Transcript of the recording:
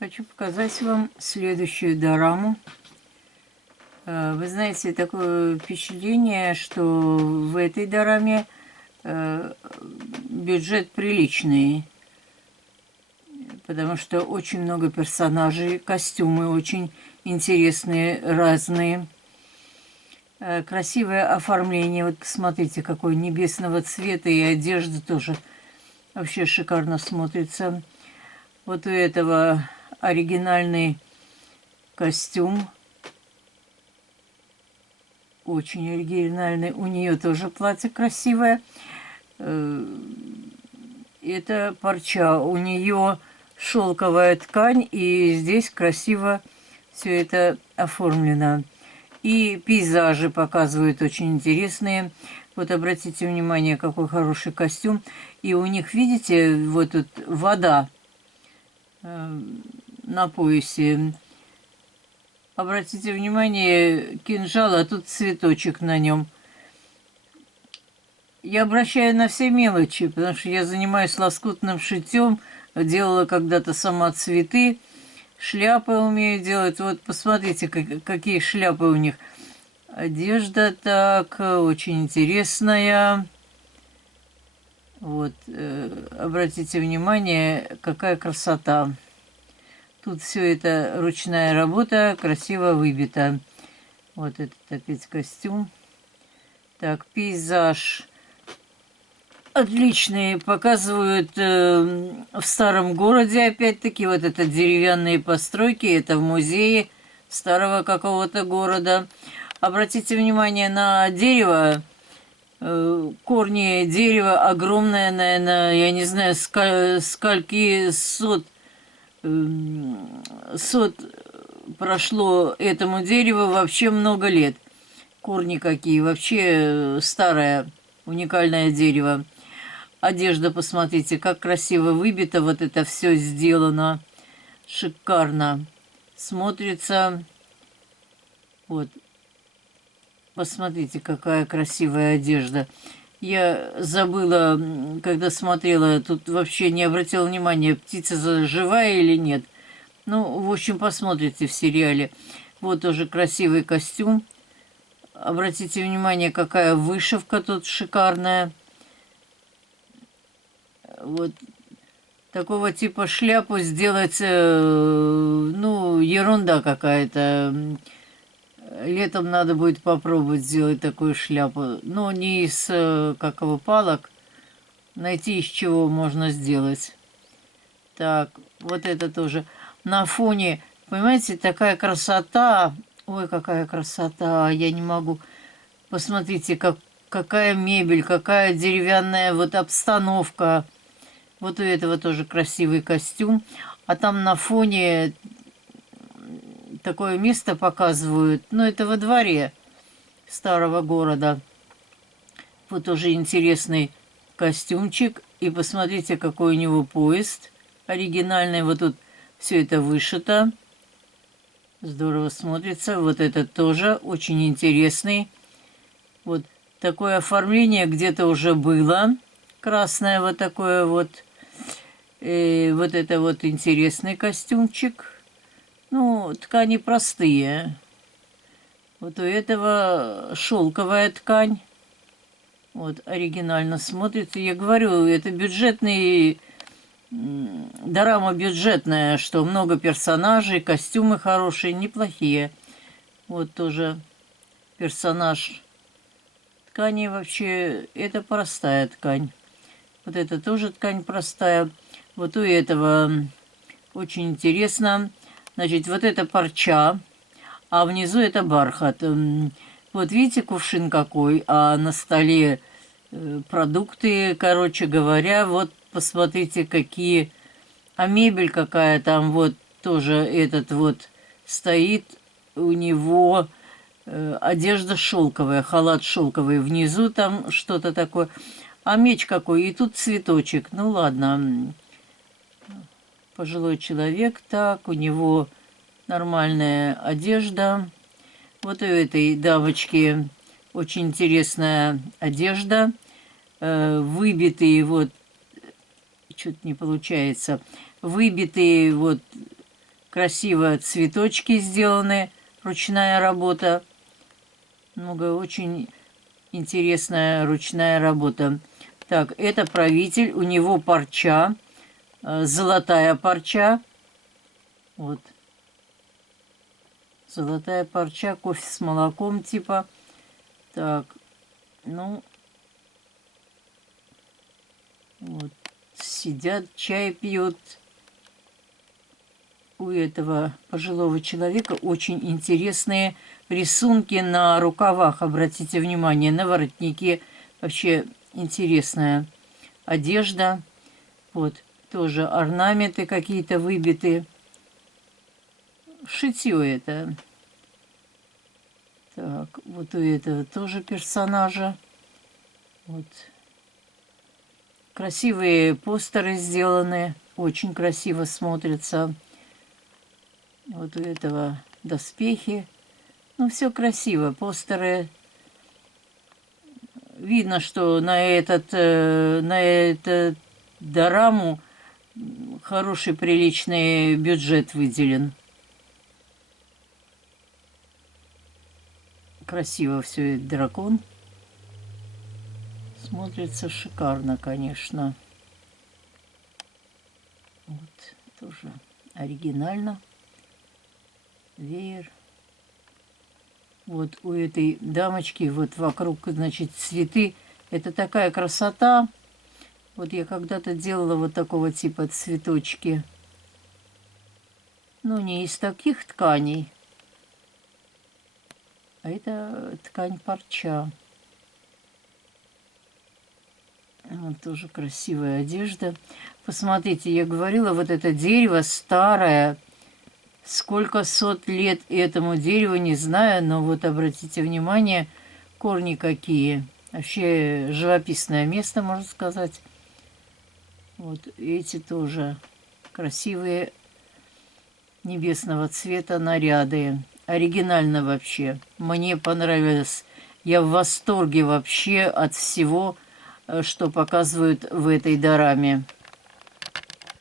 Хочу показать вам следующую дораму. Вы знаете, такое впечатление, что в этой дораме бюджет приличный, потому что очень много персонажей, костюмы очень интересные, разные. Красивое оформление. Вот посмотрите, какой небесного цвета, и одежда тоже вообще шикарно смотрится. Вот у этого оригинальный костюм. Очень оригинальный. У нее тоже платье красивое. Это парча. У нее шелковая ткань, и здесь красиво все это оформлено. И пейзажи показывают очень интересные. Вот обратите внимание, какой хороший костюм. И у них, видите, вот тут вода на поясе. Обратите внимание, кинжал, а тут цветочек на нем. Я обращаю на все мелочи, потому что я занимаюсь лоскутным шитьем, делала когда-то сама цветы, шляпы умею делать. Вот посмотрите, какие шляпы у них. Одежда так, очень интересная. Вот, обратите внимание, какая красота. Тут все это ручная работа, красиво выбита. Вот этот опять костюм. Так, пейзаж отличный. Показывают в старом городе, опять-таки, вот это деревянные постройки. Это в музее старого какого-то города. Обратите внимание на дерево. Корни дерева огромное, наверное, я не знаю, скольки сот прошло этому дереву, вообще много лет. Корни какие, вообще старое, уникальное дерево. Одежда, посмотрите, как красиво выбито, вот это все сделано. Шикарно смотрится. Вот, посмотрите, какая красивая одежда. Я забыла, когда смотрела, тут вообще не обратила внимания, птица живая или нет. Ну, в общем, посмотрите в сериале. Вот тоже красивый костюм. Обратите внимание, какая вышивка тут шикарная. Вот такого типа шляпу сделать, ну, ерунда какая-то. Летом надо будет попробовать сделать такую шляпу. Но не из, как его, палок. Найти, из чего можно сделать. Так, вот это тоже. На фоне, понимаете, такая красота. Ой, какая красота, я не могу. Посмотрите, какая мебель, какая деревянная вот обстановка. Вот у этого тоже красивый костюм. А там на фоне такое место показывают. Ну, это во дворе старого города. Вот тоже интересный костюмчик. И посмотрите, какой у него поезд оригинальный. Вот тут все это вышито. Здорово смотрится. Вот это тоже очень интересный. Вот такое оформление где-то уже было. Красное вот такое вот. И вот это вот интересный костюмчик. Ну, ткани простые. Вот у этого шелковая ткань. Вот, оригинально смотрится. Я говорю, это бюджетный, дорама бюджетная, что много персонажей, костюмы хорошие, неплохие. Вот тоже персонаж. Ткани вообще, это простая ткань. Вот это тоже ткань простая. Вот у этого очень интересно. Значит, вот это парча, а внизу это бархат. Вот видите, кувшин какой, а на столе продукты, короче говоря, вот посмотрите, какие... А мебель какая там, вот тоже этот вот стоит, у него одежда шелковая, халат шелковый, внизу там что-то такое. А меч какой, и тут цветочек. Ну ладно, пожилой человек, так, у него нормальная одежда. Вот у этой дамочки очень интересная одежда. Выбитые вот, что-то не получается, выбитые вот Красиво цветочки сделаны, ручная работа. Много очень интересная ручная работа. Так, это правитель, у него парча, золотая парча. Вот. Золотая парча, кофе с молоком типа. Так, ну, вот, сидят, чай пьют. У этого пожилого человека очень интересные рисунки на рукавах. Обратите внимание, на воротнике. Вообще интересная одежда. Вот, тоже орнаменты какие-то выбиты. Шитье это. Так, вот у этого тоже персонажа. Вот. Красивые постеры сделаны. Очень красиво смотрятся. Вот у этого доспехи. Ну, все красиво. Постеры. Видно, что на эту дораму хороший, приличный бюджет выделен. Красиво все это, дракон. Смотрится шикарно, конечно. Вот, тоже оригинально. Веер. Вот у этой дамочки вот вокруг, значит, цветы. Это такая красота. Вот я когда-то делала вот такого типа цветочки. Ну, не из таких тканей. А это ткань парча. Вот тоже красивая одежда. Посмотрите, я говорила, вот это дерево старое. Сколько сот лет этому дереву, не знаю, но вот обратите внимание, корни какие. Вообще живописное место, можно сказать. Вот эти тоже красивые небесного цвета наряды. Оригинально вообще. Мне понравилось. Я в восторге вообще от всего, что показывают в этой дораме.